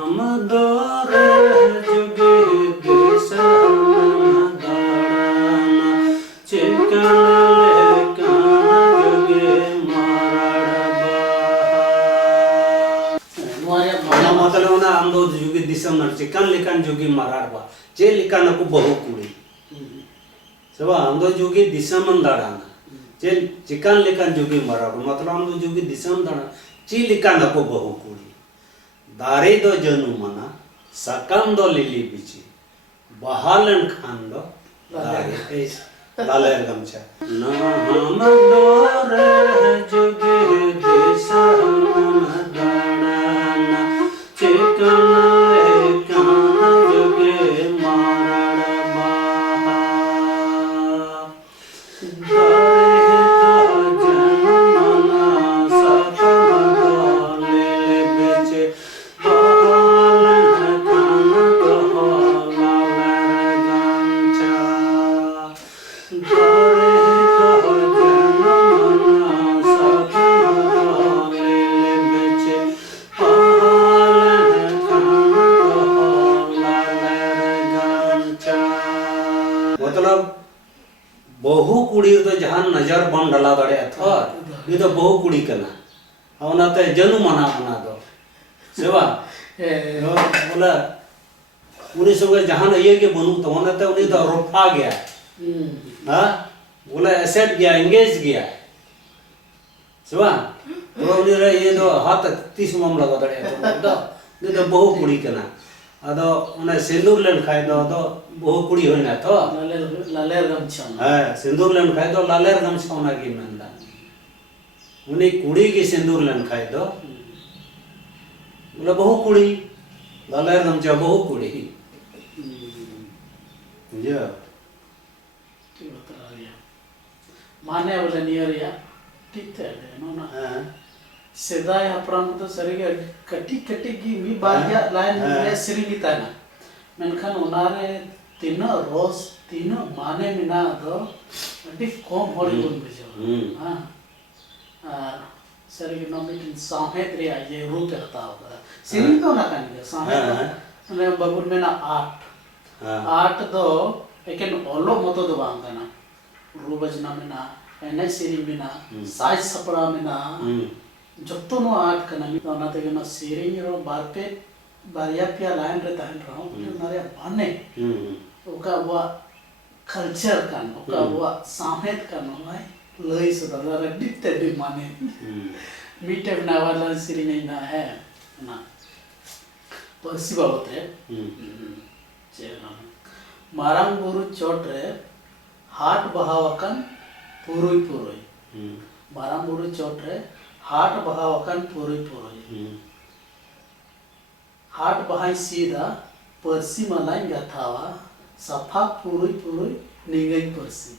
हम दौरे जुगे दिसम दाड़ाना चिकन लेकान जुगे माराड़बा मतलब ना हम दो जुगे दिसम ना चिकन लेकान जुगे माराड़बा चे लेकान को बहु कुड़ी सब हम दो जुगे दिसम दाड़ाना चे चिकन लेकान जुगे माराड़बा मतलब हम दो जुगे दिसम दाड़ा ची लेकान को बहु कुड़ी दारे दो जनु मना सकम दो लिली बिची बहालन खान दो दारे लाले गमछा ना हम दोरे जुगे दिसम दाड़ाना चिकन लेकान जुगे माराड़बा मतलब बहु कुड़ी तो जहां नजर बन डला दड़े था ये तो बहु कुड़ी कना औनाते जनु मना बना दो सेवा बोला उनी सब जहां ये के बनू तो औनाते उनी तो रोफा गया हां बोला एसेट गया एंगेज गया सेवा तो उनी ये तो हाथ 30 मामला दड़े तो ये तो बहु कुड़ी कना अदो उन्हें सिंदूर लेन खाए दो बहु कुड़ी होना तो लालेर गमछा हां सिंदूर लेन खाए दो लालेर गमछा होना की मंदा उन्हें कुड़ी की सिंदूर लेन खाए दो बोला बहु कुड़ी लालेर गमछा बहु कुड़ी या माने बोले नियरिया ठीक थे ना हां सेदाय हपराम तो सरिगे कटी कटी की मी बाग्या लाइन में सिरिंगिता ना मेनखान उनारे तीन रोज तीन माने मिना दो अति कम होड़ी बोल बजो हां सरिगे नॉमिन साहेत रे ये रूप रहता होगा सिरिंग तो ना कानी साहेत ने बबुल में ना 8 दो लेकिन ओलो मतो दो बांगना रूबजना में ना एने सिरिंग में ना साइज सपड़ा में ना जत्तो नो आर्ट कना मी तो नाते के ना सेरिंग रो बारपे बारिया पिया लाइन रे ताहन रहो नारे माने ओका वो कल्चर कान ओका वो सामेत कान भाई लई सदा रडिते दि माने मीटे ना वाला सेरिंग ना है ना परसी बाबत रे चेना मारांग बुरु चोट रे हाट बहावकन पुरुई पुरुई मारांग बुरु चोट रे हाट बहावकन पुरुई पुरुई हाट बहाई सीधा परसी मलाई गथावा सफा पुरुई पुरुई निगई परसी